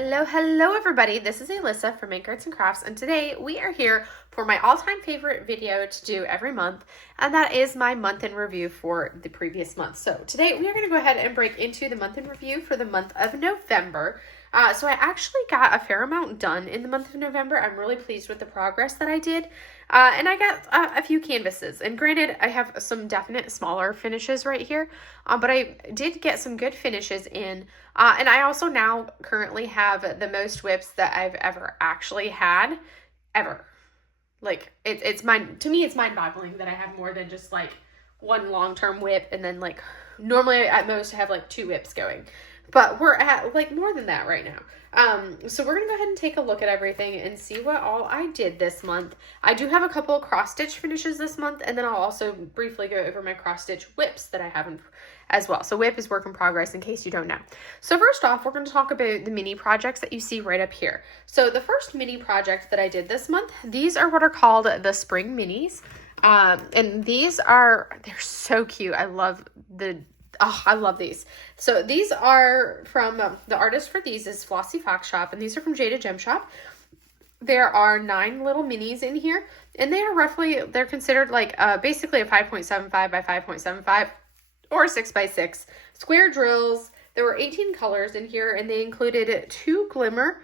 Hello everybody, this is Alyssa from Make Arts and Crafts, and today we are here for my all-time favorite video to do every month, and that is my month in review for the previous month. So today we are going to go ahead and break into the month in review for the month of November. So I actually got a fair amount done in the month of November. I'm really pleased with the progress that I did. And I got a few canvases. And granted, I have some definite smaller finishes right here. But I did get some good finishes in. And I also now currently have the most WIPS that I've ever actually had. Ever. Like, it's mind-boggling that I have more than just, like, one long-term WIP. And then, like, normally at most I have, like, 2 WIPs going. But we're at, like, more than that right now. So we're going to go ahead and take a look at everything and see what all I did this month. I do have a couple of cross-stitch finishes this month, and then I'll also briefly go over my cross-stitch WIPs that I have as well. So WIP is work in progress in case you don't know. So first off, we're going to talk about the mini projects that you see right up here. So the first mini project that I did this month, these are what are called the Spring Minis. And they're so cute. I love these. So these are from, the artist for these is Flossy Shop, and these are from Jaded Gem Shop. There are 9 little minis in here, and they are they're considered like basically a 5.75 by 5.75 or 6 by 6 square drills. There were 18 colors in here, and they included 2 glimmer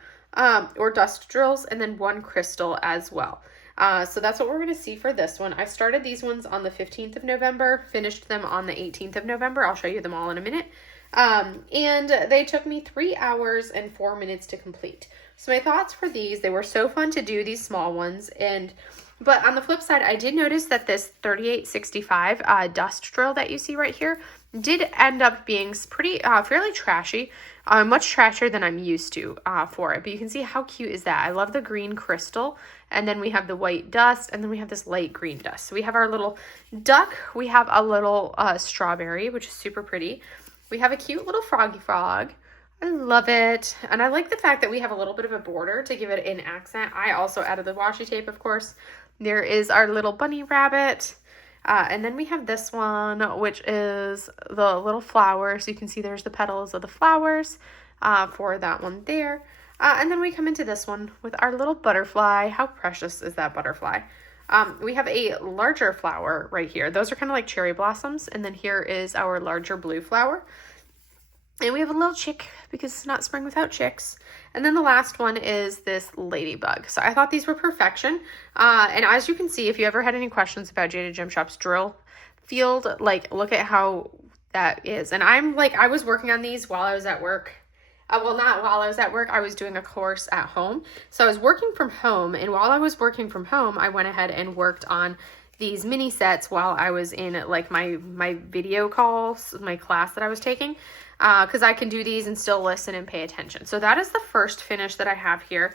or dust drills and then 1 crystal as well. So that's what we're going to see for this one. I started these ones on the 15th of November, finished them on the 18th of November. I'll show you them all in a minute. And they took me 3 hours and 4 minutes to complete. So my thoughts for these, they were so fun to do, these small ones. But on the flip side, I did notice that this 3865 dust drill that you see right here did end up being pretty, fairly trashy. Much trashier than I'm used to for it. But you can see how cute is that. I love the green crystal. And then we have the white dust. And then we have this light green dust. So we have our little duck. We have a little strawberry, which is super pretty. We have a cute little froggy frog. I love it. And I like the fact that we have a little bit of a border to give it an accent. I also added the washi tape, of course. There is our little bunny rabbit. And then we have this one, which is the little flower. So you can see there's the petals of the flowers for that one there. And then we come into this one with our little butterfly. How precious is that butterfly? We have a larger flower right here. Those are kind of like cherry blossoms. And then here is our larger blue flower. And we have a little chick because it's not spring without chicks. And then the last one is this ladybug. So I thought these were perfection. And as you can see, if you ever had any questions about Jaded Gem Shop's drill field, like look at how that is. And I was working on these while I was at work. Well, not while I was at work. I was doing a course at home. So I was working from home. And while I was working from home, I went ahead and worked on these mini sets while I was in like my video calls, my class that I was taking. Because I can do these and still listen and pay attention. So that is the first finish that I have here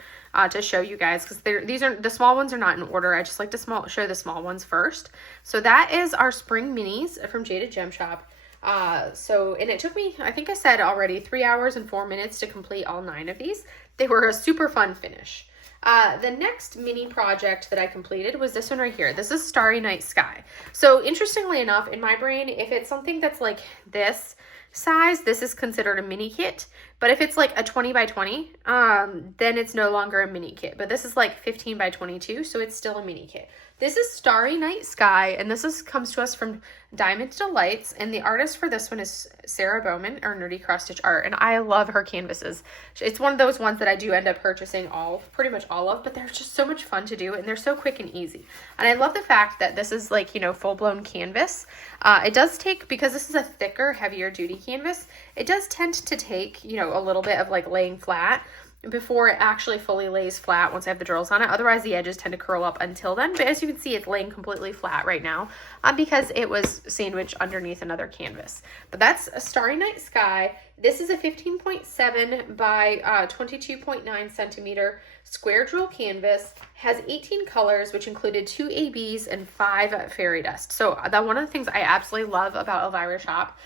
to show you guys, because the small ones are not in order. I just like to show the small ones first. So that is our Spring Minis from Jaded Gem Shop. And it took me, I think I said already, 3 hours and 4 minutes to complete all 9 of these. They were a super fun finish. The next mini project that I completed was this one right here. This is Starry Night Sky. So interestingly enough, in my brain, if it's something that's like this size, this is considered a mini kit. But if it's like a 20 by 20, then it's no longer a mini kit. But this is like 15 by 22, so it's still a mini kit. This is Starry Night Sky, and this comes to us from Diamond Delights, and the artist for this one is Sarah Bowman, or Nerdy Cross Stitch Art, and I love her canvases. It's one of those ones that I do end up purchasing pretty much all of, but they're just so much fun to do, and they're so quick and easy. And I love the fact that this is like, full-blown canvas. It does take, because this is a thicker, heavier duty canvas, it does tend to take, a little bit of like laying flat before it actually fully lays flat once I have the drills on it. Otherwise, the edges tend to curl up until then. But as you can see, it's laying completely flat right now because it was sandwiched underneath another canvas. But that's a Starry Night Sky. This is a 15.7 by 22.9 centimeter square drill canvas. Has 18 colors, which included 2 ABs and 5 fairy dust. So one of the things I absolutely love about Elvira's shop,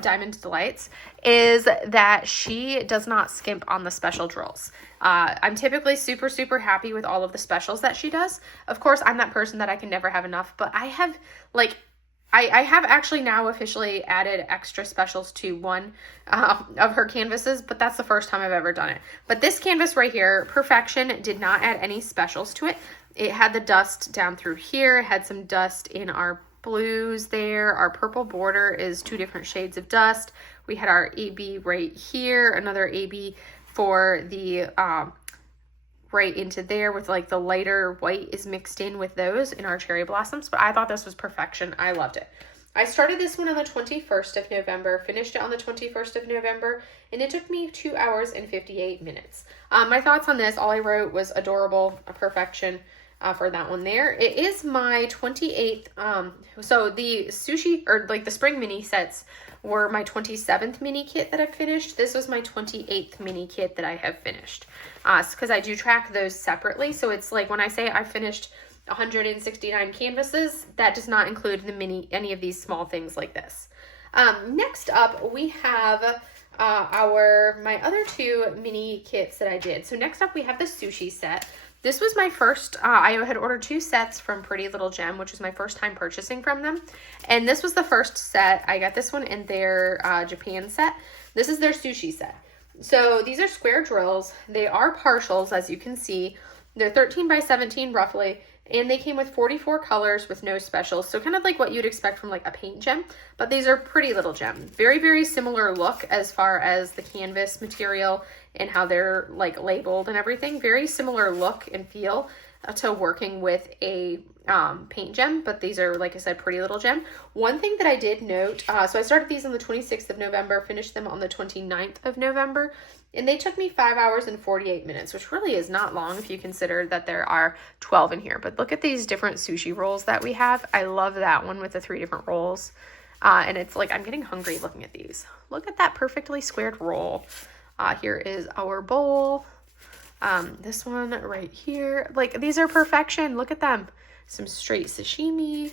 Diamond Delights, is that she does not skimp on the special drills. I'm typically super, super happy with all of the specials that she does. Of course, I'm that person that I can never have enough, but I have like I have actually now officially added extra specials to one of her canvases, but that's the first time I've ever done it. But this canvas right here, Perfection, did not add any specials to it. It had the dust down through here. It had some dust in our blues there. Our purple border is 2 different shades of dust. We had our AB right here, another AB for the right into there with like the lighter white is mixed in with those in our cherry blossoms. But I thought this was perfection. I loved it. I started this one on the 21st of November, finished it on the 21st of November, and it took me 2 hours and 58 minutes. My thoughts on this, all I wrote was adorable, a perfection for that one there. It is my 28th, so the sushi, or like the spring mini sets were my 27th mini kit that I've finished. This was my 28th mini kit that I have finished, because I do track those separately. So it's like when I say I finished 169 canvases, that does not include any of these small things like this. Next up, we have my other 2 mini kits that I did. So next up, we have the sushi set. This was my first, I had ordered 2 sets from Pretty Little Gem, which was my first time purchasing from them. And this was the first set. I got this one in their Japan set. This is their sushi set. So these are square drills. They are partials, as you can see. They're 13 by 17 roughly. And they came with 44 colors with no specials. So kind of like what you'd expect from like a paint gem. But these are Pretty Little Gem. Very, very similar look as far as the canvas material and how they're like labeled and everything. Very similar look and feel to working with a paint gem. But these are, like I said, Pretty Little Gem. One thing that I did note, so I started these on the 26th of November, finished them on the 29th of November. And they took me 5 hours and 48 minutes, which really is not long if you consider that there are 12 in here. But look at these different sushi rolls that we have. I love that one with the 3 different rolls. And it's like, I'm getting hungry looking at these. Look at that perfectly squared roll. Here is our bowl. This one right here. Like, these are perfection. Look at them. Some straight sashimi.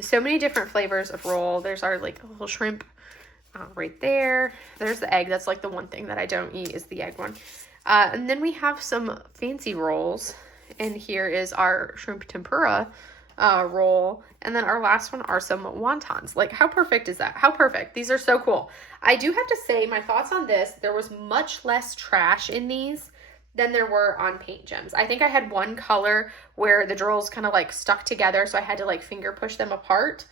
So many different flavors of roll. There's our like little shrimp. Right there. There's the egg. That's like the one thing that I don't eat is the egg one. And then we have some fancy rolls. And here is our shrimp tempura roll. And then our last one are some wontons. Like, how perfect is that? How perfect. These are so cool. I do have to say my thoughts on this. There was much less trash in these than there were on paint gems. I think I had one color where the drills kind of like stuck together. So I had to like finger push them apart.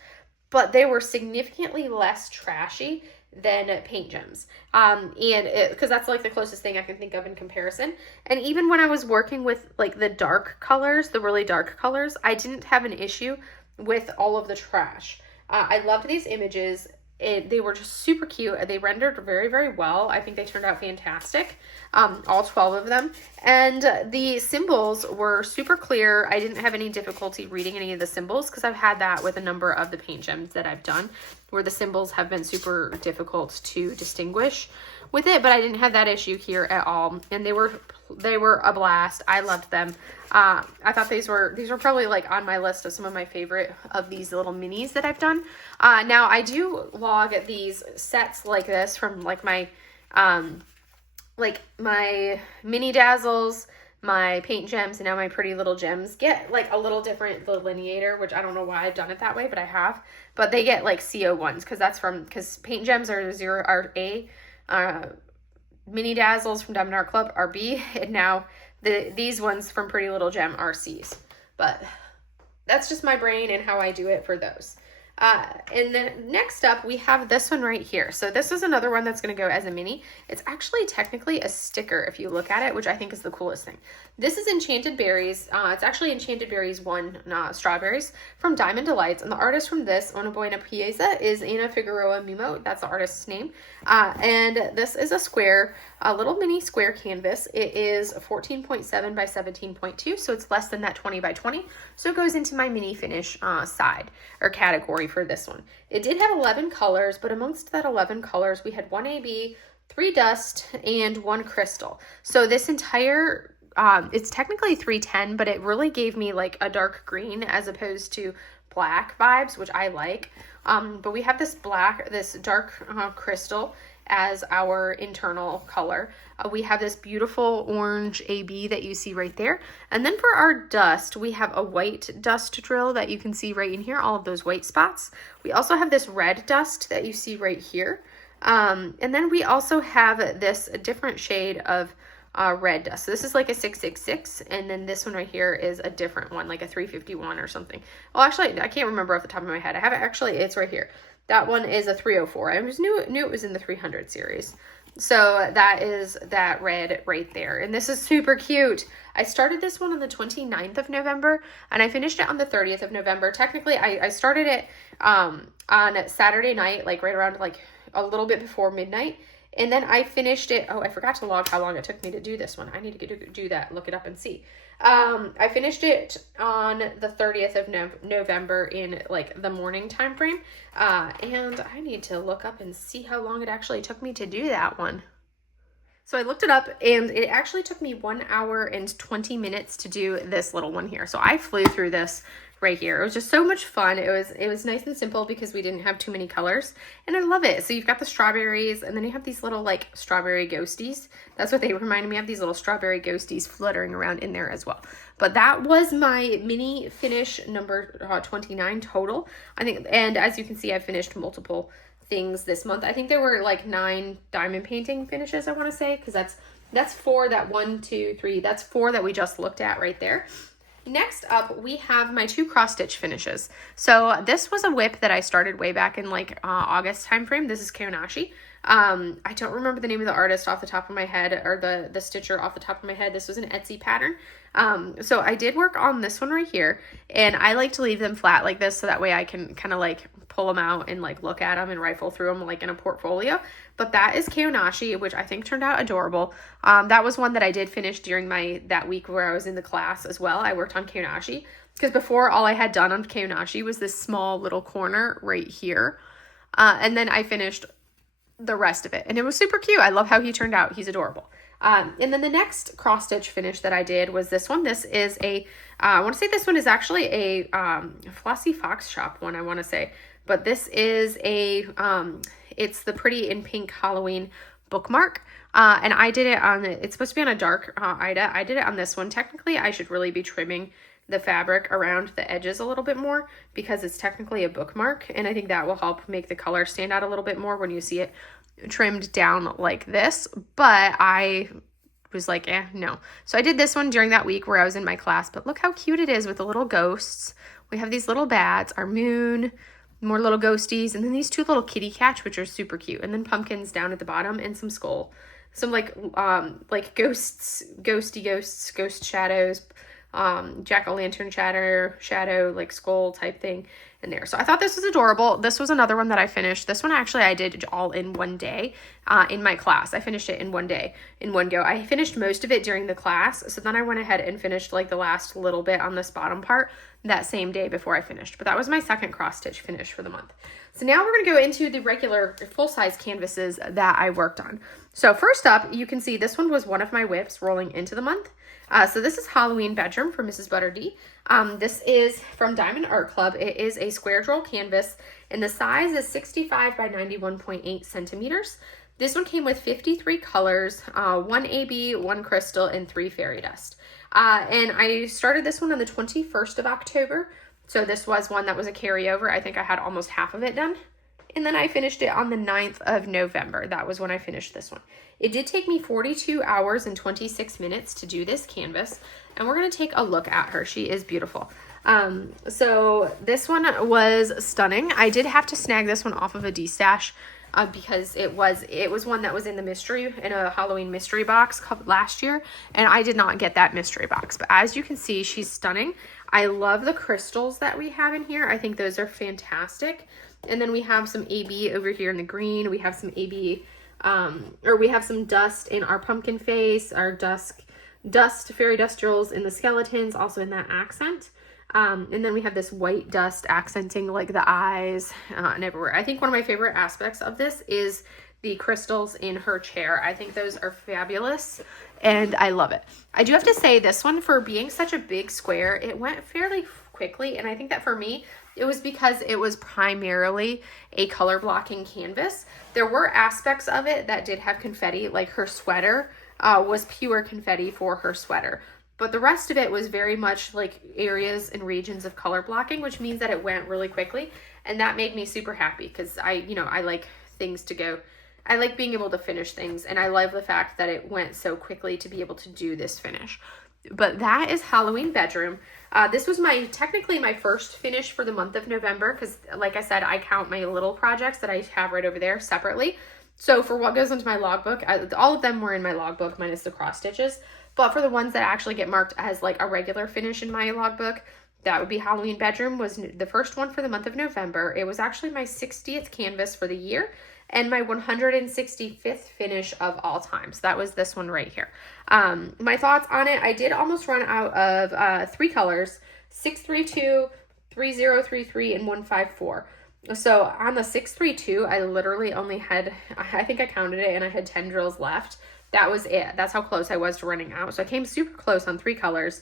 But they were significantly less trashy than paint gems. Because that's like the closest thing I can think of in comparison. And even when I was working with like the dark colors, the really dark colors, I didn't have an issue with all of the trash. I loved these images. They were just super cute. They rendered very, very well. I think they turned out fantastic. All 12 of them. And the symbols were super clear. I didn't have any difficulty reading any of the symbols because I've had that with a number of the paint gems that I've done where the symbols have been super difficult to distinguish with it, but I didn't have that issue here at all. And they were a blast. I loved them. I thought these were probably like on my list of some of my favorite of these little minis that I've done. Now I do log these sets like this from like my mini dazzles, my paint gems, and now my Pretty Little Gems get like a little different delineator, which I don't know why I've done it that way, but I have. But they get like CO1s because paint gems are A, mini dazzles from Diamond Art Club are B, and now these ones from Pretty Little Gem are C's. But that's just my brain and how I do it for those. And then next up, we have this one right here. So this is another one that's going to go as a mini. It's actually technically a sticker if you look at it, which I think is the coolest thing. This is Enchanted Berries. It's actually Enchanted Berries 1 Strawberries from Diamond Delights. And the artist from this, Una Buena Pieza, is Ana Figueroa Mimo. That's the artist's name. And this is a little mini square canvas. It is 14.7 by 17.2. So it's less than that 20 by 20. So it goes into my mini finish side or category for this one. It did have 11 colors, but amongst that 11 colors, we had 1 AB, 3 dust, and 1 crystal. So this entire, it's technically 310, but it really gave me like a dark green as opposed to black vibes, which I like. But we have this dark crystal as our internal color. We have this beautiful orange AB that you see right there. And then for our dust, we have a white dust drill that you can see right in here, all of those white spots. We also have this red dust that you see right here. And then we also have this different shade of red dust. So this is like a 666, and then this one right here is a different one, like a 351 or something. Well, actually, I can't remember off the top of my head. I have it actually, it's right here. That one is a 304. I just knew it was in the 300 series. So that is that red right there. And this is super cute. I started this one on the 29th of November and I finished it on the 30th of November. Technically, I started it on Saturday night, like right around like a little bit before midnight. And then I finished it. Oh, I forgot to log how long it took me to do this one. I need to do that, look it up and see. I finished it on the 30th of November in like the morning time frame. And I need to look up and see how long it actually took me to do that one. So I looked it up and it actually took me 1 hour and 20 minutes to do this little one here. So I flew through this right here. It was just so much fun. It was nice and simple because we didn't have too many colors and I love it. So you've got the strawberries and then you have these little like strawberry ghosties. That's what they reminded me of, these little strawberry ghosties fluttering around in there as well. But that was my mini finish number 29 total. I think, and as you can see, I finished multiple things this month. I think there were like 9 diamond painting finishes, I want to say, because that's 4, that 1, 2, 3, that's 4 that we just looked at right there. Next up, we have my 2 cross stitch finishes. So this was a WIP that I started way back in like August timeframe. This is Kyonashi. I don't remember the name of the artist off the top of my head, or the stitcher off the top of my head. This was an Etsy pattern. So I did work on this one right here, and I like to leave them flat like this so that way I can kind of like pull them out and like look at them and rifle through them like in a portfolio. But that is Kyonashi, which I think turned out adorable. That was one that I did finish during that week where I was in the class as well. I worked on Kyonashi because before all I had done on Kyonashi was this small little corner right here. And then I finished the rest of it and it was super cute. I love how he turned out. He's adorable. And then the next cross stitch finish that I did was this one. This is I want to say this one is actually a Flossy Fox Shop one, I want to say. But this is it's the Pretty in Pink Halloween bookmark. And I did it on, it's supposed to be on a dark Ida. I did it on this one. Technically, I should really be trimming the fabric around the edges a little bit more because it's technically a bookmark. And I think that will help make the color stand out a little bit more when you see it trimmed down like this. But I was like, no. So I did this one during that week where I was in my class. But look how cute it is with the little ghosts. We have these little bats, our moon, more little ghosties, and then these 2 little kitty cats, which are super cute. And then pumpkins down at the bottom and some skull. Some like ghosts, ghosty ghosts, ghost shadows, jack-o'-lantern shadow, like skull type thing in there. So I thought this was adorable. This was another one that I finished. This one actually I did all in one day in my class. I finished it in one day, in one go. I finished most of it during the class. So then I went ahead and finished like the last little bit on this bottom part that same day before I finished. But that was my second cross stitch finish for the month. So now we're going to go into the regular full-size canvases that I worked on. So first up, you can see this one was one of my WIPs rolling into the month. So this is Halloween Bedroom for Mrs. Butter D. This is from Diamond Art Club. It is a square roll canvas and the size is 65 by 91.8 centimeters. This one came with 53 colors, 1 AB, 1 crystal, and 3 fairy dust. And I started this one on the 21st of October. So this was one that was a carryover. I think I had almost half of it done. And then I finished it on the 9th of November. That was when I finished this one. It did take me 42 hours and 26 minutes to do this canvas. And we're going to take a look at her. She is beautiful. So this one was stunning. I did have to snag this one off of a D-stash because it was one that was in a Halloween mystery box last year. And I did not get that mystery box. But as you can see, she's stunning. I love the crystals that we have in here. I think those are fantastic. And then we have some AB over here in the green. We have some AB, we have some dust in our pumpkin face, our fairy dust drills in the skeletons, also in that accent. And then we have this white dust accenting like the eyes and everywhere. I think one of my favorite aspects of this is the crystals in her chair. I think those are fabulous and I love it. I do have to say this one, for being such a big square, it went fairly quickly, and I think that for me, it was because it was primarily a color blocking canvas. There were aspects of it that did have confetti, like her sweater was pure confetti for her sweater. But the rest of it was very much like areas and regions of color blocking, which means that it went really quickly. And that made me super happy because I like things to go. I like being able to finish things. And I love the fact that it went so quickly to be able to do this finish. But that is Halloween Bedroom. This was technically my first finish for the month of November because, like I said, I count my little projects that I have right over there separately. So for what goes into my logbook, all of them were in my logbook minus the cross stitches. But for the ones that actually get marked as like a regular finish in my logbook, that would be Halloween Bedroom was the first one for the month of November. It was actually my 60th canvas for the year and my 165th finish of all time. So that was this one right here. My thoughts on it, I did almost run out of 3 colors, 632, 3033, and 154. So on the 632, I literally only had, I think I counted it, and I had 10 drills left. That was it. That's how close I was to running out. So I came super close on 3 colors.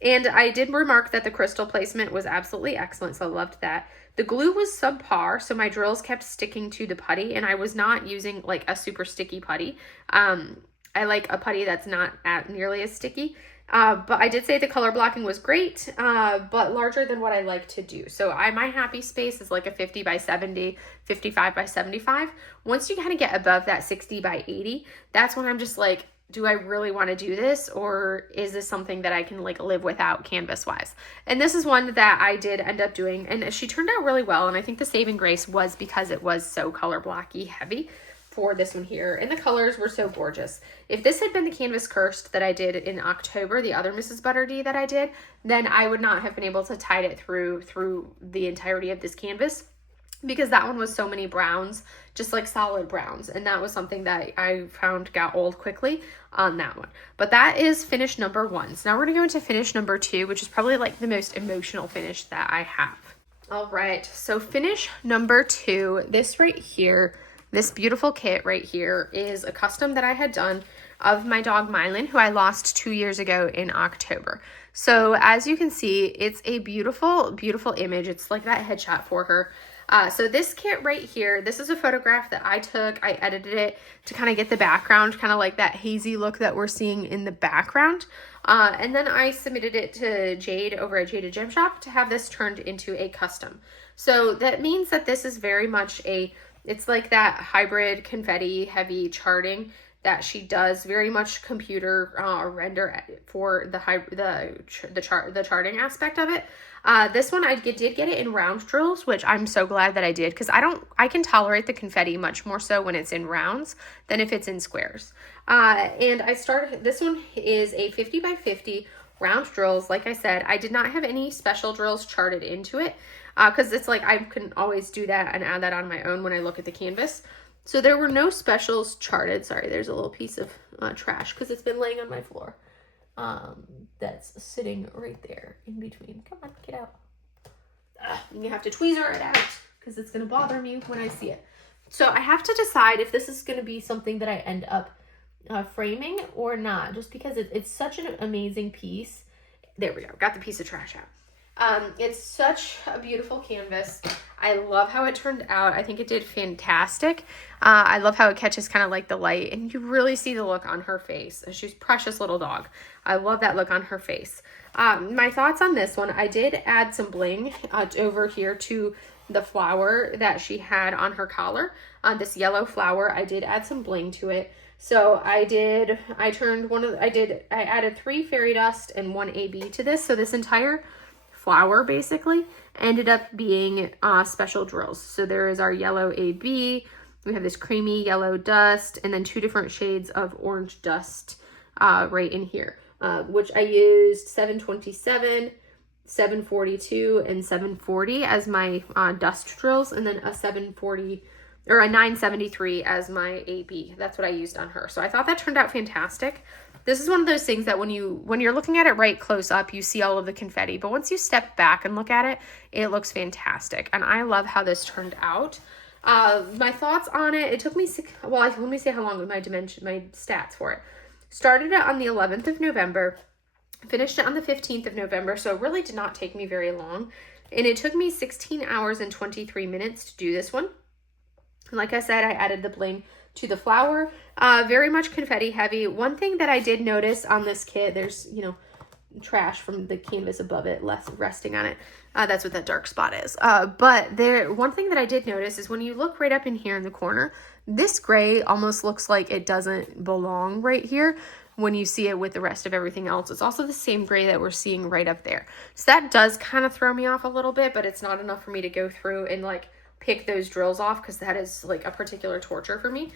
And I did remark that the crystal placement was absolutely excellent, so I loved that. The glue was subpar, so my drills kept sticking to the putty, and I was not using like a super sticky putty. I like a putty that's not nearly as sticky. But I did say the color blocking was great, but larger than what I like to do. So my happy space is like a 50 by 70, 55 by 75. Once you kind of get above that 60 by 80, that's when I'm just like, do I really want to do this, or is this something that I can like live without canvas wise? And this is one that I did end up doing, and she turned out really well. And I think the saving grace was because it was so color blocky heavy for this one here, and the colors were so gorgeous. If this had been the Canvas Cursed that I did in October, the other Mrs. Butterdee that I did, then I would not have been able to tie it through the entirety of this canvas, because that one was so many browns, just like solid browns, and that was something that I found got old quickly on that one. But that is finish number 1. So now we're gonna go into finish number 2, which is probably like the most emotional finish that I have. All right, so finish number 2, this right here, this beautiful kit right here is a custom that I had done of my dog Milin, who I lost 2 years ago in October. So as you can see, it's a beautiful, beautiful image. It's like that headshot for her. So this kit right here, this is a photograph that I took. I edited it to kind of get the background, kind of like that hazy look that we're seeing in the background. And then I submitted it to Jade over at Jaded Gem Shop to have this turned into a custom. So that means that this is very much it's like that hybrid confetti heavy charting that she does, very much computer render for the charting aspect of it. This one I did get it in round drills, which I'm so glad that I did, because I can tolerate the confetti much more so when it's in rounds than if it's in squares. And this one is a 50 by 50 round drills. Like I said, I did not have any special drills charted into it, because it's like I can always do that and add that on my own when I look at the canvas. So there were no specials charted. Sorry, there's a little piece of trash because it's been laying on my floor. That's sitting right there in between. Come on, get out. You have to tweezer it out because it's going to bother me when I see it. So I have to decide if this is going to be something that I end up framing or not, just because it's such an amazing piece. There we go. Got the piece of trash out. It's such a beautiful canvas. I love how it turned out. I think it did fantastic. I love how it catches kind of like the light, and you really see the look on her face. She's a precious little dog. I love that look on her face. My thoughts on this one, I did add some bling over here to the flower that she had on her collar. This yellow flower, I did add some bling to it. So I added 3 fairy dust and 1 AB to this. So this entire flower basically ended up being special drills. So there is our yellow AB, we have this creamy yellow dust, and then 2 different shades of orange dust right in here, which I used 727, 742, and 740 as my dust drills, and then a 740 or a 973 as my AB. That's what I used on her. So I thought that turned out fantastic. This is one of those things that when you're looking at it right close up, you see all of the confetti, but once you step back and look at it, it looks fantastic. And I love how this turned out. My thoughts on it, it took me let me say how long my stats for it. Started it on the 11th of November, finished it on the 15th of November, so it really did not take me very long. And it took me 16 hours and 23 minutes to do this one. Like I said, I added the bling to the flower. Very much confetti heavy. One thing that I did notice on this kit, there's, you know, trash from the canvas above it, less resting on it. That's what that dark spot is. But one thing that I did notice is when you look right up in here in the corner, this gray almost looks like it doesn't belong right here when you see it with the rest of everything else. It's also the same gray that we're seeing right up there. So that does kind of throw me off a little bit, but it's not enough for me to go through and like pick those drills off, because that is like a particular torture for me.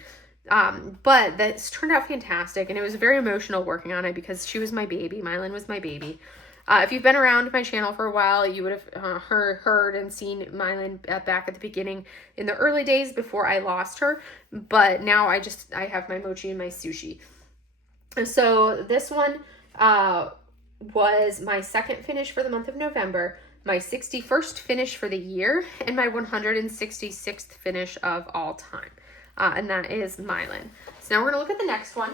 But that's turned out fantastic, and it was very emotional working on it because she was my baby. Milin was my baby. If you've been around my channel for a while, you would have heard and seen Milin back at the beginning in the early days before I lost her. But now I have my mochi and my sushi. And so this one was my second finish for the month of November, my 61st finish for the year, and my 166th finish of all time. And that is Milin. So now we're going to look at the next one.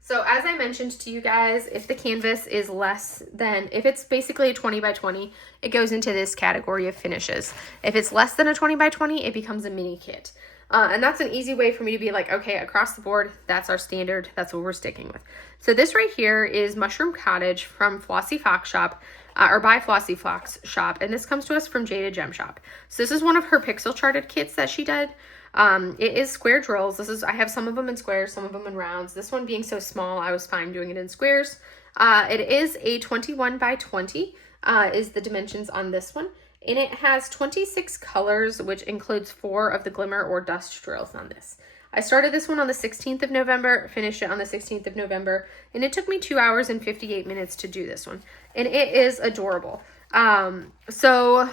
So as I mentioned to you guys, if the canvas is if it's basically a 20 by 20, it goes into this category of finishes. If it's less than a 20 by 20, it becomes a mini kit. And that's an easy way for me to be like, okay, across the board, that's our standard. That's what we're sticking with. So this right here is Mushroom Cottage from Flossy Fox Shop, or by Flossy Fox Shop. And this comes to us from Jaded Gem Shop. So this is one of her pixel charted kits that she did. It is square drills. I have some of them in squares, some of them in rounds. This one being so small, I was fine doing it in squares. It is a 21 by 20, is the dimensions on this one. And it has 26 colors, which includes 4 of the glimmer or dust drills on this. I started this one on the 16th of November, finished it on the 16th of November, and it took me 2 hours and 58 minutes to do this one. And it is adorable. So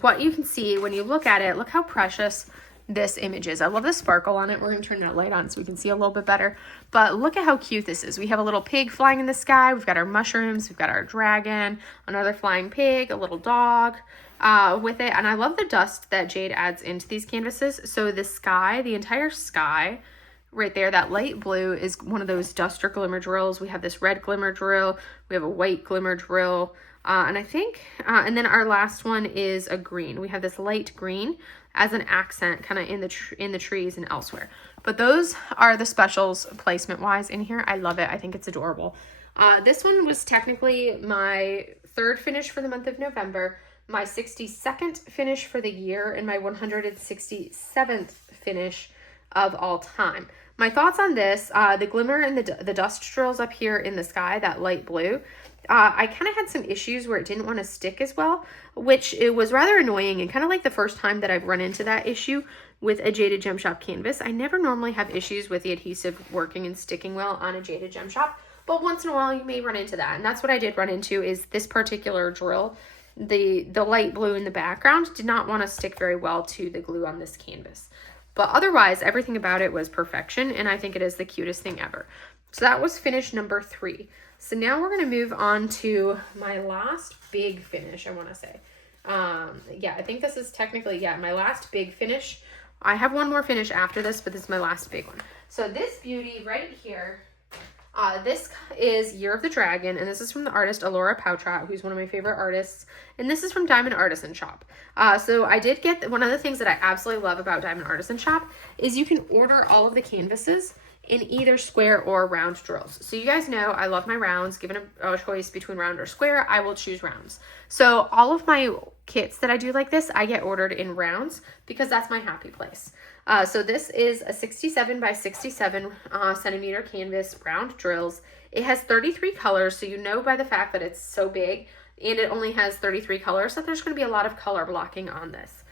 what you can see when you look at it, look how precious this image is. I love the sparkle on it. We're going to turn that light on so we can see a little bit better. But look at how cute this is. We have a little pig flying in the sky. We've got our mushrooms. We've got our dragon, another flying pig, a little dog with it. And I love the dust that Jade adds into these canvases. So the sky, the entire sky right there, that light blue is one of those dust or glimmer drills. We have this red glimmer drill. We have a white glimmer drill. And I think, and then our last one is a green. We have this light green as an accent kind of in the trees and elsewhere. But those are the specials placement wise in here. I love it. I think it's adorable. This one was technically my third finish for the month of November, my 62nd finish for the year, and my 167th finish of all time. My thoughts on this, the glimmer and the dust drills up here in the sky, that light blue, I kind of had some issues where it didn't want to stick as well, which it was rather annoying, and kind of like the first time that I've run into that issue with a Jaded Gem Shop canvas. I never normally have issues with the adhesive working and sticking well on a Jaded Gem Shop, but once in a while you may run into that, and that's what I did run into. Is this particular drill, the light blue in the background, did not want to stick very well to the glue on this canvas. But otherwise, everything about it was perfection, and I think it is the cutest thing ever. So that was finish number 3. So now we're going to move on to my last big finish, I want to say. Yeah, I think this is technically, my last big finish. I have one more finish after this, but this is my last big one. So this beauty right here, this is Year of the Dragon, and this is from the artist Laure, who's one of my favorite artists, and this is from Diamond Artisan Shop. So I did get, one of the things that I absolutely love about Diamond Artisan Shop is you can order all of the canvases in either square or round drills. So you guys know I love my rounds. Given a choice between round or square, I will choose rounds. So all of my kits that I do like this, I get ordered in rounds because that's my happy place. So this is a 67 by 67 centimeter canvas, round drills. It has 33 colors, so you know by the fact that it's so big and it only has 33 colors that there's going to be a lot of color blocking on this.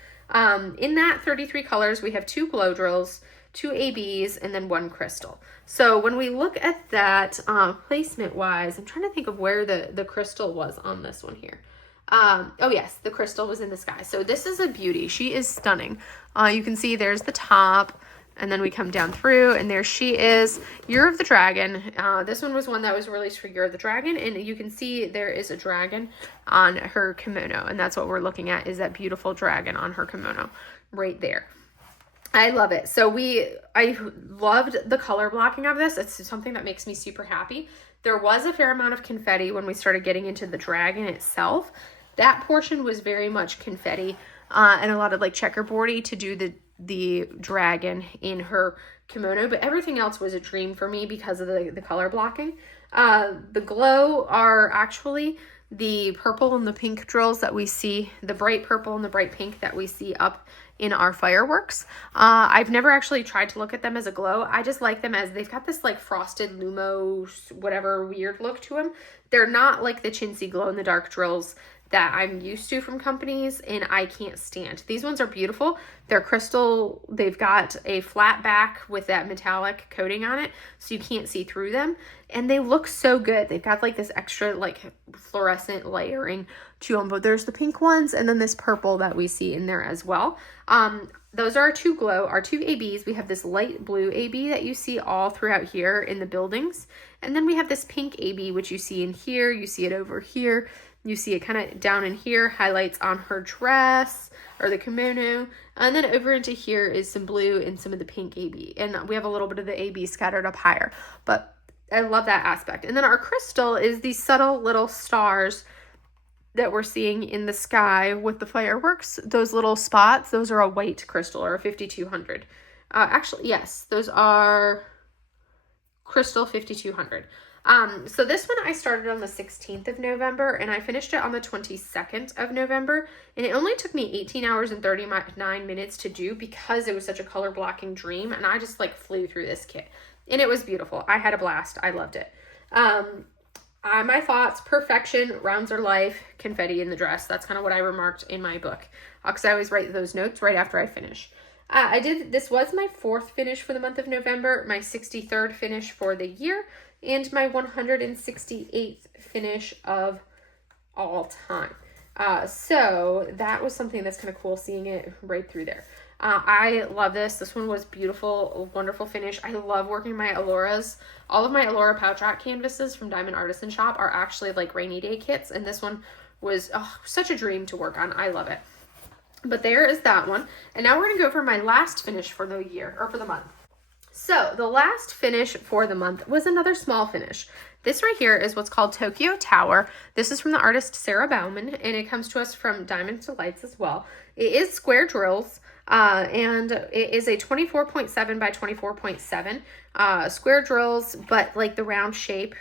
In that 33 colors, we have 2 glow drills, 2 ABs, and then 1 crystal. So when we look at that placement wise, I'm trying to think of where the crystal was on this one here. Oh yes, the crystal was in the sky. So this is a beauty. She is stunning. You can see there's the top, and then we come down through, and there she is, Year of the Dragon. This one was one that was released for Year of the Dragon, and you can see there is a dragon on her kimono, and that's what we're looking at, is that beautiful dragon on her kimono right there. I love it. So I loved the color blocking of this. It's something that makes me super happy. There was a fair amount of confetti when we started getting into the dragon itself. That portion was very much confetti and a lot of like checkerboardy to do the dragon in her kimono, but everything else was a dream for me because of the color blocking. The glow are actually the purple and the pink drills that we see, the bright purple and the bright pink that we see up in our fireworks. I've never actually tried to look at them as a glow. I just like them as they've got this like frosted lumos, whatever weird look to them. They're not like the chintzy glow in the dark drills that I'm used to from companies, and I can't stand. These ones are beautiful. They're crystal. They've got a flat back with that metallic coating on it, so you can't see through them, and they look so good. They've got like this extra like fluorescent layering to them, but there's the pink ones and then this purple that we see in there as well. Those are our two glow, our two ABs. We have this light blue AB that you see all throughout here in the buildings, and then we have this pink AB, which you see in here, you see it over here, you see it kind of down in here, highlights on her dress or the kimono. And then over into here is some blue and some of the pink AB. And we have a little bit of the AB scattered up higher. But I love that aspect. And then our crystal is these subtle little stars that we're seeing in the sky with the fireworks. Those little spots, those are a white crystal or a 5200. Actually, yes, those are crystal 5200. So this one I started on the 16th of November and I finished it on the 22nd of November, and it only took me 18 hours and 39 minutes to do because it was such a color blocking dream, and I just like flew through this kit and it was beautiful. I had a blast. I loved it. My thoughts: perfection, rounds are life, confetti in the dress. That's kind of what I remarked in my book, because I always write those notes right after I finish. This was my 4th finish for the month of November, my 63rd finish for the year, and my 168th finish of all time. So that was something that's kind of cool, seeing it right through there. I love this. This one was beautiful, a wonderful finish. I love working my Aloras. All of my Alora pouch rack canvases from Diamond Artisan Shop are actually like rainy day kits, and this one was such a dream to work on. I love it. But there is that one. And now we're going to go for my last finish for the year, or for the month. So the last finish for the month was another small finish. This right here is what's called Tokyo Tower. This is from the artist Sarah Bauman, and it comes to us from Diamond Delights as well. It is square drills, and it is a 24.7 by 24.7 square drills, but like the round shape.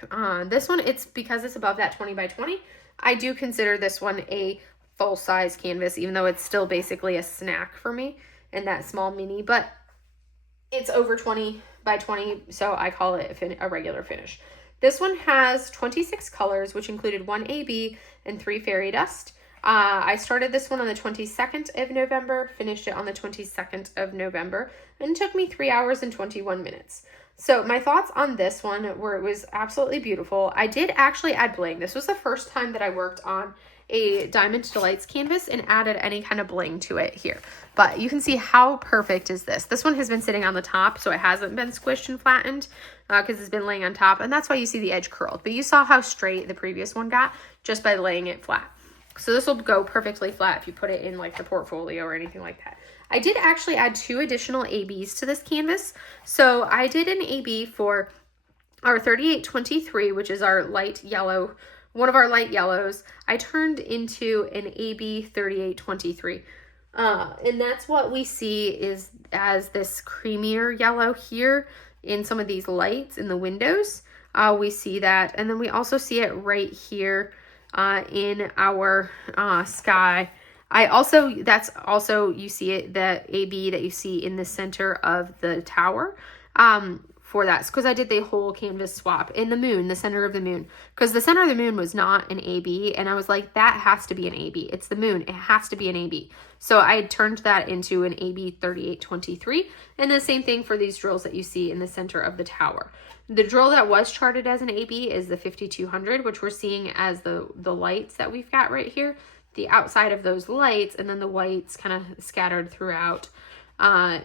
This one, it's because it's above that 20 by 20. I do consider this one a full-size canvas, even though it's still basically a snack for me and that small mini, but it's over 20 by 20, so I call it a regular finish. This one has 26 colors, which included 1 AB and 3 fairy dust. I started this one on the 22nd of November, finished it on the 22nd of November, and it took me 3 hours and 21 minutes. So my thoughts on this one were it was absolutely beautiful. I did actually add bling. This was the first time that I worked on a Diamond Delights canvas and added any kind of bling to it here. But you can see how perfect is this. This one has been sitting on the top, so it hasn't been squished and flattened because it's been laying on top, and that's why you see the edge curled. But you saw how straight the previous one got just by laying it flat. So this will go perfectly flat if you put it in like the portfolio or anything like that. I did actually add 2 additional ABs to this canvas. So I did an AB for our 3823, which is our light yellow, one of our light yellows. I turned into an AB 3823. And that's what we see is as this creamier yellow here in some of these lights in the windows. We see that. And then we also see it right here in our sky. That's also, you see it, the AB that you see in the center of the tower. For that, because I did the whole canvas swap in the moon, the center of the moon, because the center of the moon was not an AB, and I was like, that has to be an AB. It's the moon. It has to be an AB. So I turned that into an AB 3823, and the same thing for these drills that you see in the center of the tower. The drill that was charted as an AB is the 5200, which we're seeing as the lights that we've got right here, the outside of those lights, and then the whites kind of scattered throughout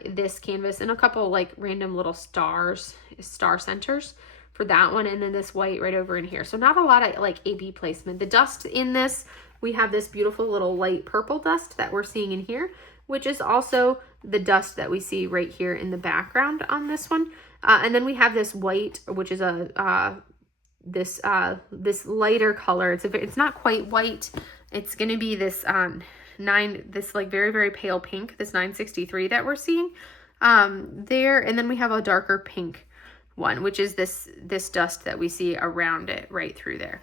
this canvas, and a couple like random little star centers for that one, and then this white right over in here. So not a lot of like AB placement. The dust in this we have this beautiful little light purple dust that we're seeing in here, which is also the dust that we see right here in the background on this one. And then we have this white, which is this lighter color. It's not quite white. It's going to be this this like very, very pale pink, this 963 that we're seeing there. And then we have a darker pink one, which is this dust that we see around it right through there.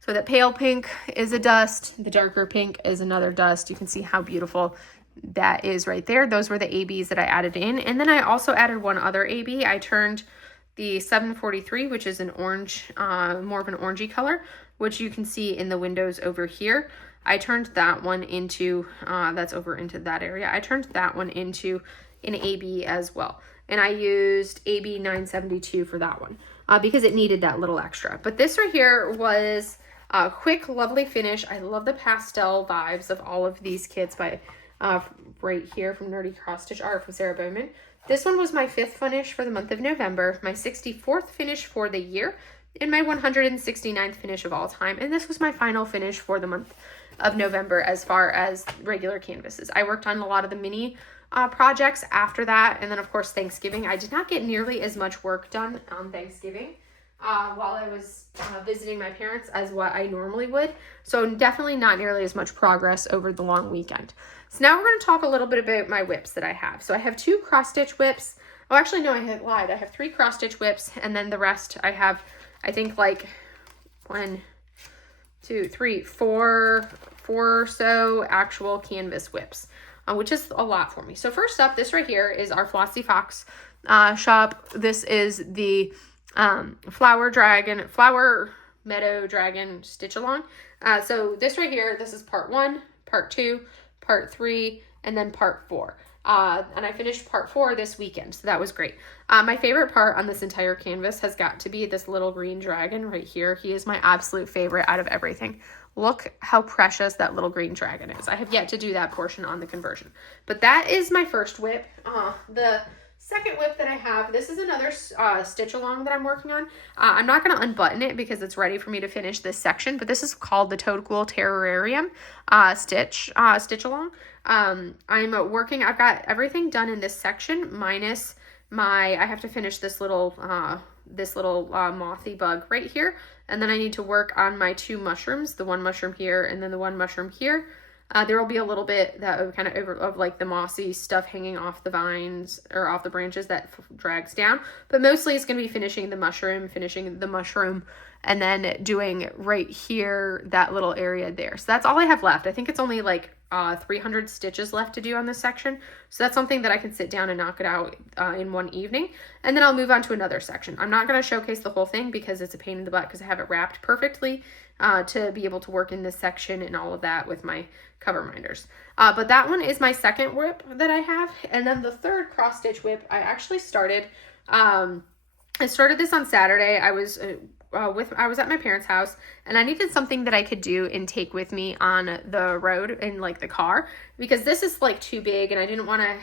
So that pale pink is a dust. The darker pink is another dust. You can see how beautiful that is right there. Those were the ABs that I added in. And then I also added one other AB. I turned the 743, which is an orange, more of an orangey color, which you can see in the windows over here. I turned that one into, that's over into that area. I turned that one into an AB as well. And I used AB 972 for that one because it needed that little extra. But this right here was a quick, lovely finish. I love the pastel vibes of all of these kits by right here from Nerdy Cross Stitch Art from Sarah Bowman. This one was my 5th finish for the month of November, my 64th finish for the year, and my 169th finish of all time. And this was my final finish for the month of November as far as regular canvases. I worked on a lot of the mini projects after that, and then of course Thanksgiving. I did not get nearly as much work done on Thanksgiving while I was visiting my parents as what I normally would. So definitely not nearly as much progress over the long weekend. So now we're going to talk a little bit about my WIPs that I have. So I have 2 cross stitch WIPs. Oh, actually, no, I had lied. I have 3 cross stitch WIPs, and then the rest I have, I think like 1, 2, 3, 4 or so actual canvas WIPs, which is a lot for me. So first up, this right here is our Flossy Fox shop. This is the Flower Meadow Dragon Stitch Along. So this right here, this is part 1, part 2, part 3, and then part 4. And I finished part 4 this weekend, so that was great. My favorite part on this entire canvas has got to be this little green dragon right here. He is my absolute favorite out of everything. Look how precious that little green dragon is. I have yet to do that portion on the conversion. But that is my first WIP. The second WIP that I have, this is another stitch along that I'm working on. I'm not going to unbutton it because it's ready for me to finish this section, but this is called the Toad Ghoul Terrarium stitch along. I've got everything done in this section minus I have to finish this little mothy bug right here. And then I need to work on my 2 mushrooms, the one mushroom here and then the one mushroom here. There will be a little bit that kind of like the mossy stuff hanging off the vines or off the branches that drags down. But mostly it's going to be finishing the mushroom, and then doing right here, that little area there. So that's all I have left. I think it's only like 300 stitches left to do on this section. So that's something that I can sit down and knock it out in one evening. And then I'll move on to another section. I'm not going to showcase the whole thing because it's a pain in the butt because I have it wrapped perfectly to be able to work in this section and all of that with my cover minders. But that one is my second WIP that I have. And then the third cross stitch WIP, I actually started, I started this on Saturday. I was at my parents' house and I needed something that I could do and take with me on the road in like the car, because this is like too big and I didn't want to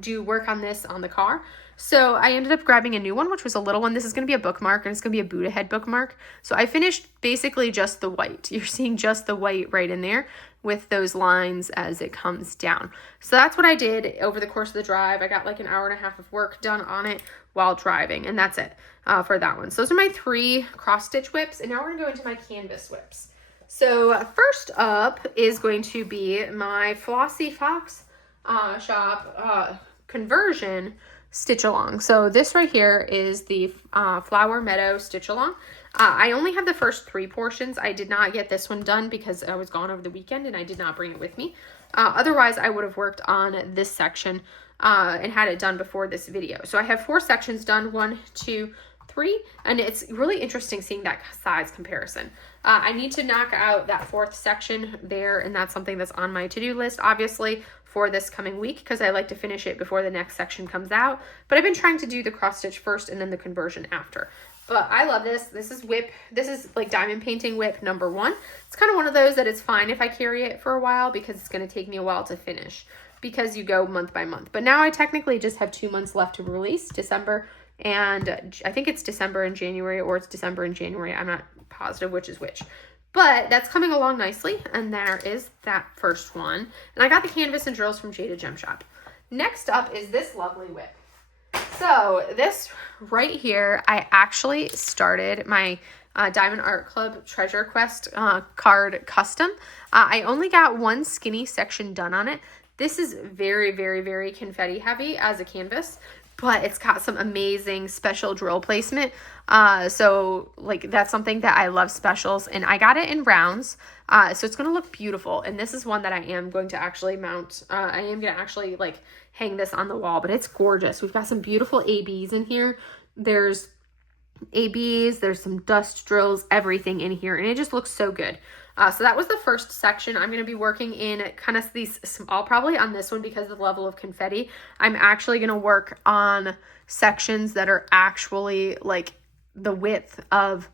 do work on this on the car. So I ended up grabbing a new one, which was a little one. This is going to be a bookmark and it's going to be a Buddha head bookmark. So I finished basically just the white. You're seeing just the white right in there with those lines as it comes down. So that's what I did over the course of the drive. I got like an hour and a half of work done on it while driving, and that's it for that one. So those are my 3 cross stitch WIPs, and now we're going to go into my canvas WIPs. So first up is going to be my Flossy Fox shop conversion stitch along. So this right here is the Flower Meadow stitch along. I only have the first 3 portions. I did not get this one done because I was gone over the weekend and I did not bring it with me. Otherwise, I would have worked on this section and had it done before this video. So I have 4 sections done, 1, 2, 3, and it's really interesting seeing that size comparison. I need to knock out that 4th section there, and that's something that's on my to-do list, obviously, for this coming week, because I like to finish it before the next section comes out. But I've been trying to do the cross stitch first and then the conversion after. But I love this. This is WIP. This is like diamond painting WIP number 1. It's kind of one of those that it's fine if I carry it for a while because it's going to take me a while to finish because you go month by month. But now I technically just have 2 months left to release, December, and I think it's December and January, or it's December and January. I'm not positive which is which. But that's coming along nicely, and there is that first one. And I got the canvas and drills from Jaded Gem Shop. Next up is this lovely WIP. So this right here, I actually started my Diamond Art Club Treasure Quest card custom. I only got one skinny section done on it. This is very, very, very confetti heavy as a canvas, but it's got some amazing special drill placement. So like that's something that I love, specials, and I got it in rounds. So it's going to look beautiful. And this is one that I am going to actually mount. I am going to actually like hang this on the wall, but it's gorgeous. We've got some beautiful ABs in here. There's ABs, there's some dust drills, everything in here, and it just looks so good. So that was the first section. I'm going to be working in kind of these small, probably on this one because of the level of confetti. I'm actually going to work on sections that are actually like the width of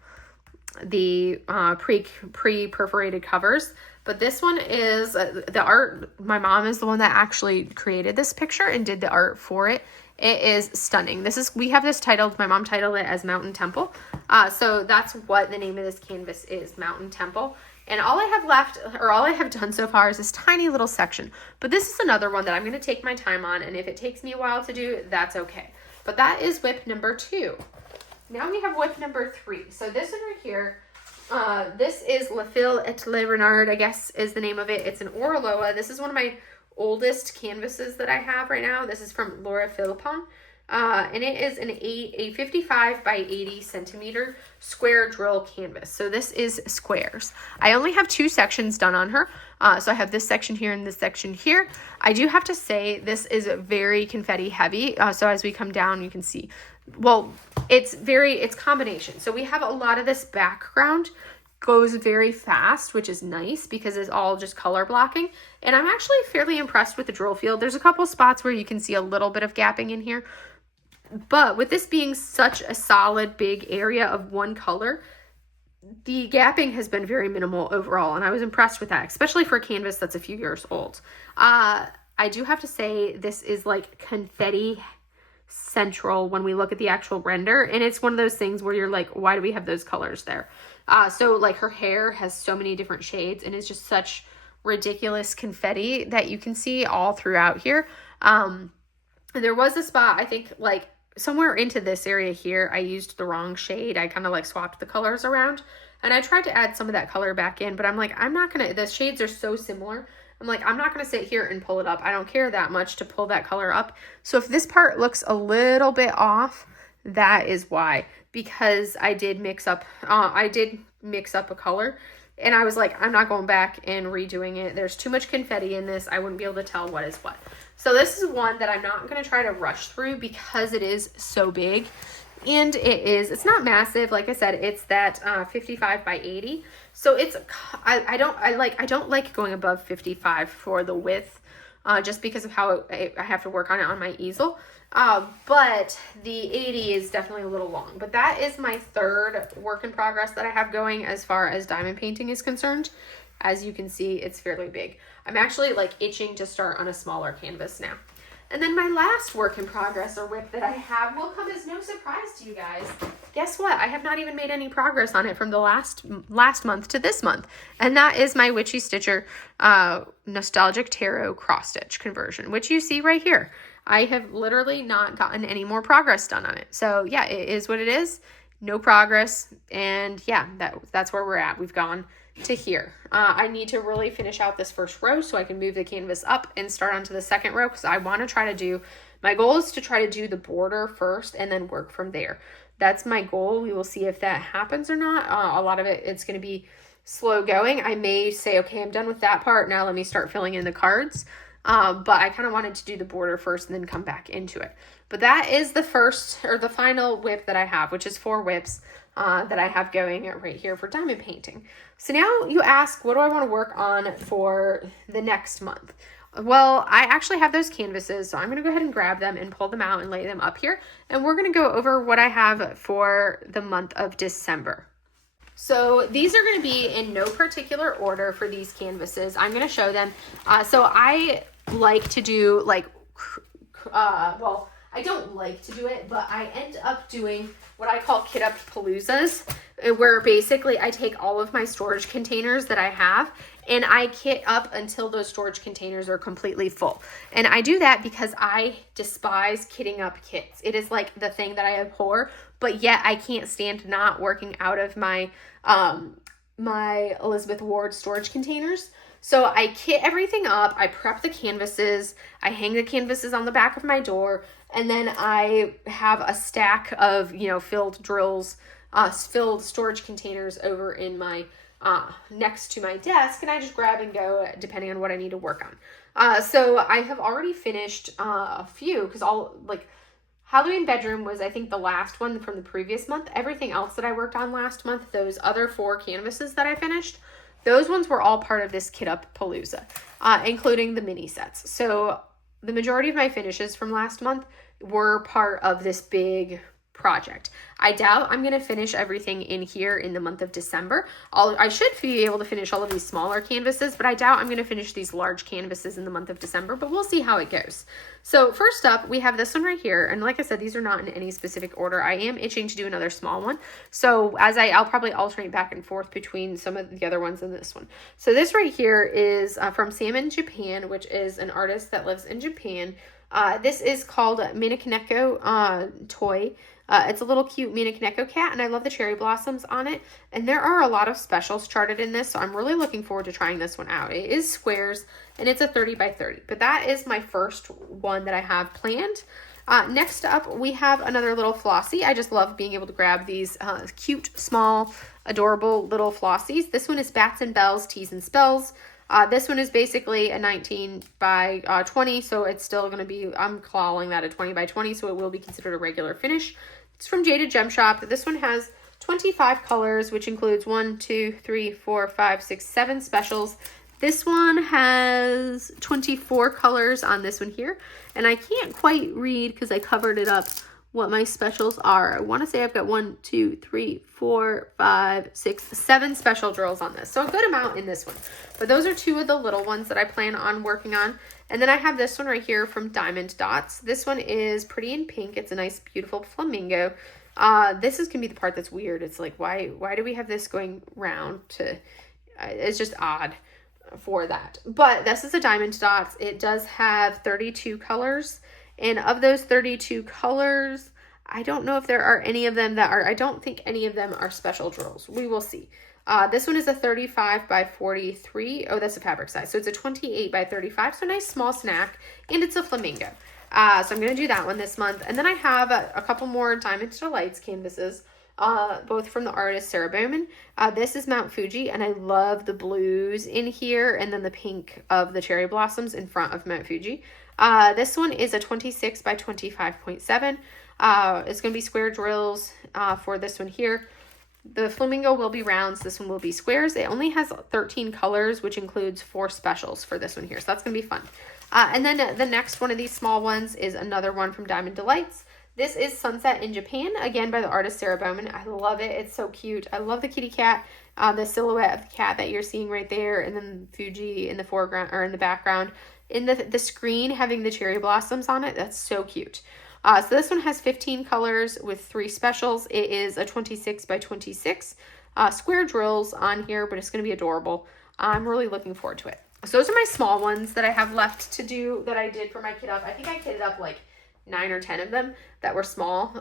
the pre-perforated covers. But this one is the art. My mom is the one that actually created this picture and did the art for it. It is stunning. We have this titled, my mom titled it as Mountain Temple. So that's what the name of this canvas is, Mountain Temple. And all I have left, or all I have done so far, is this tiny little section. But this is another one that I'm going to take my time on, and if it takes me a while to do, that's okay. But that is WIP number 2. Now we have WIP number 3. So this one right here, this is Fille et le Renard, I guess is the name of it. It's an Oraloa. This is one of my oldest canvases that I have right now. This is from Laure Phelipon. And it is a 55 by 80 centimeter square drill canvas. So this is squares. I only have 2 sections done on her. So I have this section here and this section here. I do have to say this is very confetti heavy. So as we come down, you can see, well, it's combination. So we have a lot of this background goes very fast, which is nice because it's all just color blocking. And I'm actually fairly impressed with the drill field. There's a couple spots where you can see a little bit of gapping in here. But with this being such a solid big area of one color, the gapping has been very minimal overall, and I was impressed with that, especially for a canvas that's a few years old. I do have to say this is like confetti central when we look at the actual render, and it's one of those things where you're like, why do we have those colors there? So like her hair has so many different shades, and it's just such ridiculous confetti that you can see all throughout here. There was a spot, I think like somewhere into this area here, I used the wrong shade. I kind of like swapped the colors around, and I tried to add some of that color back in, but I'm like, I'm not gonna, the shades are so similar. I'm like, I'm not gonna sit here and pull it up. I don't care that much to pull that color up. So if this part looks a little bit off, that is why, because I did mix up a color, and I was like, I'm not going back and redoing it. There's too much confetti in this. I wouldn't be able to tell what is what. So this is one that I'm not going to try to rush through because it is so big, and it's not massive. Like I said, it's that 55 by 80. So it's, I don't like going above 55 for the width, just because of how I have to work on it on my easel. But the 80 is definitely a little long. But that is my third work in progress that I have going as far as diamond painting is concerned. As you can see, it's fairly big. I'm actually like itching to start on a smaller canvas now. And then my last work in progress or WIP that I have will come as no surprise to you guys. Guess what? I have not even made any progress on it from the last month to this month. And that is my Witchy Stitcher Nostalgic Tarot cross stitch conversion, which you see right here. I have literally not gotten any more progress done on it. So yeah, it is what it is. No progress. And yeah, that's where we're at. We've gone to here. I need to really finish out this first row so I can move the canvas up and start onto the second row, because I want to try to do, my goal is to try to do the border first and then work from there. That's my goal. We will see if that happens or not. A lot of it's going to be slow going. I may say, okay, I'm done with that part. Now let me start filling in the cards. But I kind of wanted to do the border first and then come back into it. But that is the first or the final WIP that I have, which is 4 WIPs that I have going right here for diamond painting. So now you ask, what do I want to work on for the next month? Well, I actually have those canvases, so I'm going to go ahead and grab them and pull them out and lay them up here. And we're going to go over what I have for the month of December. So these are going to be in no particular order for these canvases. I'm going to show them. So I like to do like, I don't like to do it, but I end up doing what I call kit up paloozas, where basically I take all of my storage containers that I have and I kit up until those storage containers are completely full. And I do that because I despise kitting up kits. It is like the thing that I abhor, but yet I can't stand not working out of my my Elizabeth Ward storage containers. So I kit everything up, I prep the canvases, I hang the canvases on the back of my door, and then I have a stack of, you know, filled drills, filled storage containers over in my, next to my desk, and I just grab and go depending on what I need to work on. So I have already finished a few, because Halloween bedroom was, I think, the last one from the previous month. Everything else that I worked on last month, those other 4 canvases that I finished, those ones were all part of this kit up palooza, including the mini sets. So the majority of my finishes from last month were part of this big project. I doubt I'm going to finish everything in here in the month of December. I should be able to finish all of these smaller canvases, but I doubt I'm going to finish these large canvases in the month of December, but we'll see how it goes. So first up, we have this one right here. And like I said, these are not in any specific order. I am itching to do another small one. So I'll probably alternate back and forth between some of the other ones and this one. So this right here is from Salmon Japan, which is an artist that lives in Japan. This is called Minakaneko Toy. It's a little cute Minakaneko cat, and I love the cherry blossoms on it. And there are a lot of specials charted in this, so I'm really looking forward to trying this one out. It is squares, and it's a 30 by 30. But that is my first one that I have planned. Next up, we have another little Flossy. I just love being able to grab these cute, small, adorable little Flossies. This one is Bats and Bells, Teas and Spells. This one is basically a 19 by 20, so it's still going to be, I'm calling that a 20 by 20, so it will be considered a regular finish. It's from Jaded Gem Shop. This one has 25 colors, which includes 1, 2, 3, 4, 5, 6, 7 specials. This one has 24 colors on this one here, and I can't quite read because I covered it up what my specials are. I want to say I've got 1, 2, 3, 4, 5, 6, 7 special drills on this. So a good amount in this one. But those are 2 of the little ones that I plan on working on. And then I have this one right here from Diamond Dots. This one is pretty in pink. It's a nice, beautiful flamingo. This is going to be the part that's weird. It's like, why do we have this going round to, it's just odd for that. But this is a Diamond Dots. It does have 32 colors. And of those 32 colors, I don't know if there are any of them that are, I don't think any of them are special drills. We will see. This one is a 35 by 43. Oh, that's a fabric size. So it's a 28 by 35. So a nice small snack. And it's a flamingo. So I'm going to do that one this month. And then I have a couple more Diamond Delights canvases, both from the artist Sarah Bowman. This is Mount Fuji, and I love the blues in here and then the pink of the cherry blossoms in front of Mount Fuji. This one is a 26 by 25.7. It's going to be square drills for this one here. The flamingo will be rounds. This one will be squares. It only has 13 colors, which includes 4 specials for this one here. So that's going to be fun. And then the next one of these small ones is another one from Diamond Delights. This is Sunset in Japan, again by the artist Sarah Bowman. I love it. It's so cute. I love the kitty cat, the silhouette of the cat that you're seeing right there, and then Fuji in the foreground or in the background. In the screen having the cherry blossoms on it, that's so cute. So this one has 15 colors with 3 specials. It is a 26 by 26 square drills on here, but it's going to be adorable. I'm really looking forward to it. So those are my small ones that I have left to do that I did for my kit up. I think I kitted up like 9 or 10 of them that were small,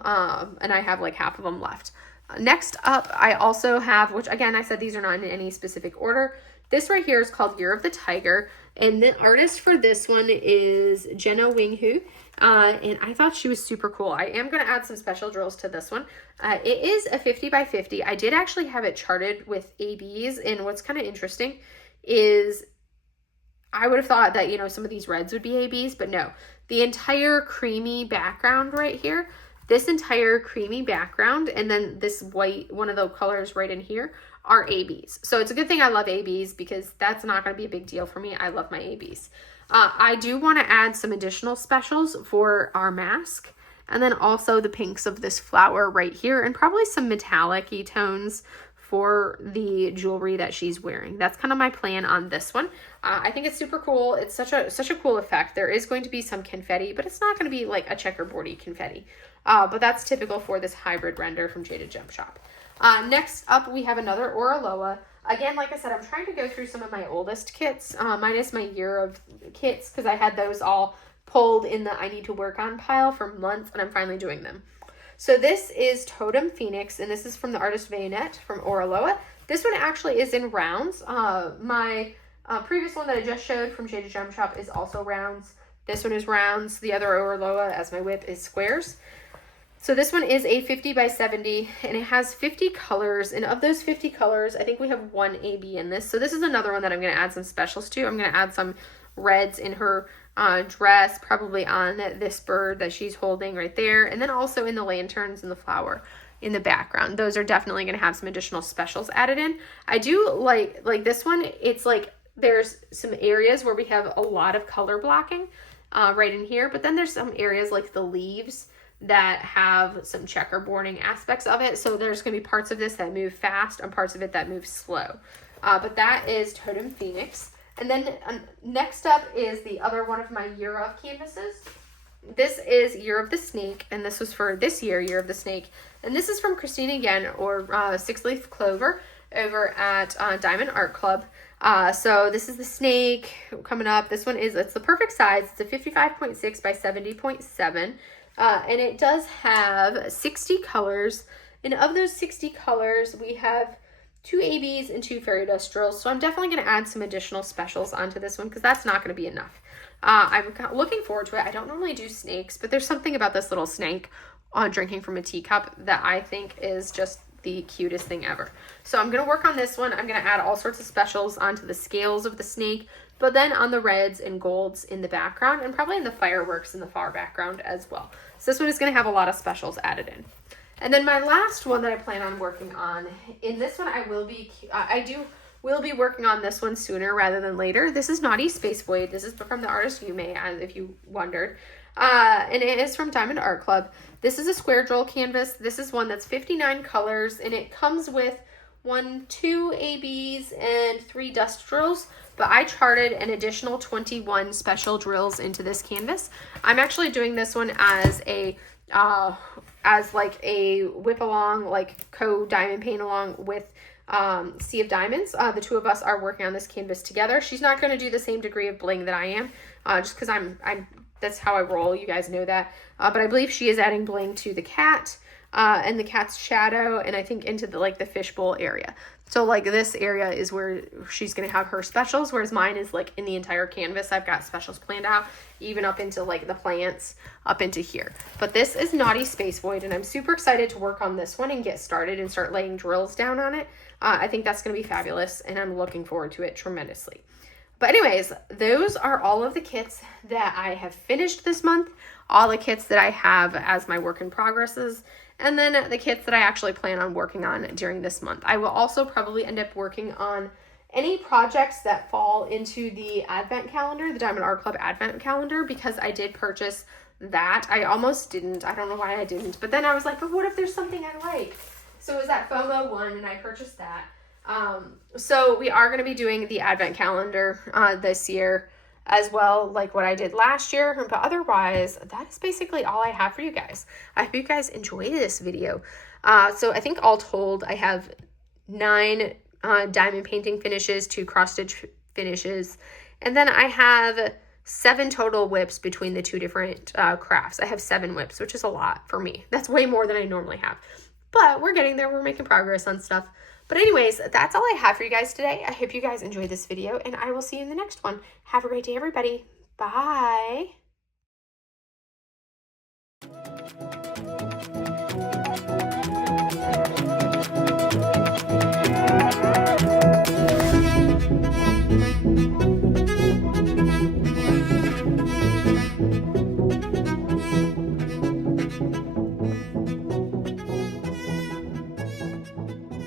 and I have like half of them left. Next up, I also have, which again, I said these are not in any specific order. This right here is called Year of the Tiger, and the artist for this one is Jenna Winghu, and I thought she was super cool. I am going to add some special drills to this one. It is a 50 by 50. I did actually have it charted with ABs, and what's kind of interesting is I would have thought that, you know, some of these reds would be ABs, but no. The entire creamy background right here, this entire creamy background, and then this white, one of the colors right in here, are ABs. So it's a good thing I love ABs because that's not going to be a big deal for me. I love my ABs. I do want to add some additional specials for our mask, and then also the pinks of this flower right here, and probably some metallic-y tones for the jewelry that she's wearing. That's kind of my plan on this one. I think it's super cool. It's such a cool effect. There is going to be some confetti, but it's not going to be like a checkerboardy confetti. But that's typical for this hybrid render from Jaded Gem Shop. Next up, we have another Oraloa. Again, like I said, I'm trying to go through some of my oldest kits, minus my year of kits, because I had those all pulled in the I need to work on pile for months, and I'm finally doing them. So this is Totem Phoenix, and this is from the artist Bayonet from Oraloa. This one actually is in rounds. My previous one that I just showed from Jaded Gem Shop is also rounds. This one is rounds. The other Oraloa, as my whip, is squares. So this one is a 50 by 70, and it has 50 colors, and of those 50 colors, I think we have one AB in this. So this is another one that I'm going to add some specials to. I'm going to add some reds in her dress, probably on this bird that she's holding right there, and then also in the lanterns and the flower in the background. Those are definitely going to have some additional specials added in. I do like this one. It's like there's some areas where we have a lot of color blocking right in here, but then there's some areas like the leaves that have some checkerboarding aspects of it. So there's going to be parts of this that move fast and parts of it that move slow. But that is Totem Phoenix. And then next up is the other one of my Year of canvases. This is Year of the Snake, and this was for this year, Year of the Snake. And this is from Christine again, or Six Leaf Clover, over at Diamond Art Club. So this is the snake coming up. This one it's the perfect size. It's a 55.6 by 70.7. And it does have 60 colors. And of those 60 colors, we have 2 ABs and 2 fairy dust drills. So I'm definitely going to add some additional specials onto this one because that's not going to be enough. I'm looking forward to it. I don't normally do snakes, but there's something about this little snake drinking from a teacup that I think is just the cutest thing ever. So I'm going to work on this one. I'm going to add all sorts of specials onto the scales of the snake, but then on the reds and golds in the background, and probably in the fireworks in the far background as well. So this one is going to have a lot of specials added in. And then my last one that I plan on working on, in this one will be working on this one sooner rather than later. This is Naughty Space Void. This is from the artist Yume, if you wondered. And it is from Diamond Art Club. This is a square drill canvas. This is one that's 59 colors, and it comes with 2 ABs and 3 dust drills, but I charted an additional 21 special drills into this canvas. I'm actually doing this one as like a whip along, like co-diamond paint along with Sea of Diamonds. The two of us are working on this canvas together. She's not going to do the same degree of bling that I am, just because that's how I roll. You guys know that. But I believe she is adding bling to the cat and the cat's shadow, and I think into the fishbowl area. So like this area is where she's going to have her specials, whereas mine is like in the entire canvas. I've got specials planned out, even up into like the plants up into here. But this is Naughty Space Void, and I'm super excited to work on this one and get started and start laying drills down on it. I think that's going to be fabulous, and I'm looking forward to it tremendously. But anyways, those are all of the kits that I have finished this month, all the kits that I have as my work in progresses, and then the kits that I actually plan on working on during this month. I will also probably end up working on any projects that fall into the Advent calendar, the Diamond Art Club Advent calendar, because I did purchase that. I almost didn't. I don't know why I didn't. But then I was like, but what if there's something I like? So it was that FOMO one, and I purchased that. So we are going to be doing the Advent calendar this year as well, like what I did last year. But otherwise, that is basically all I have for you guys. I hope you guys enjoyed this video. So I think all told, I have 9 diamond painting finishes, 2 cross stitch finishes, and then I have 7 total whips between the 2 different crafts. I have 7 whips, which is a lot for me. That's way more than I normally have. But we're getting there. We're making progress on stuff. But anyways, that's all I have for you guys today. I hope you guys enjoyed this video, and I will see you in the next one. Have a great day, everybody. Bye.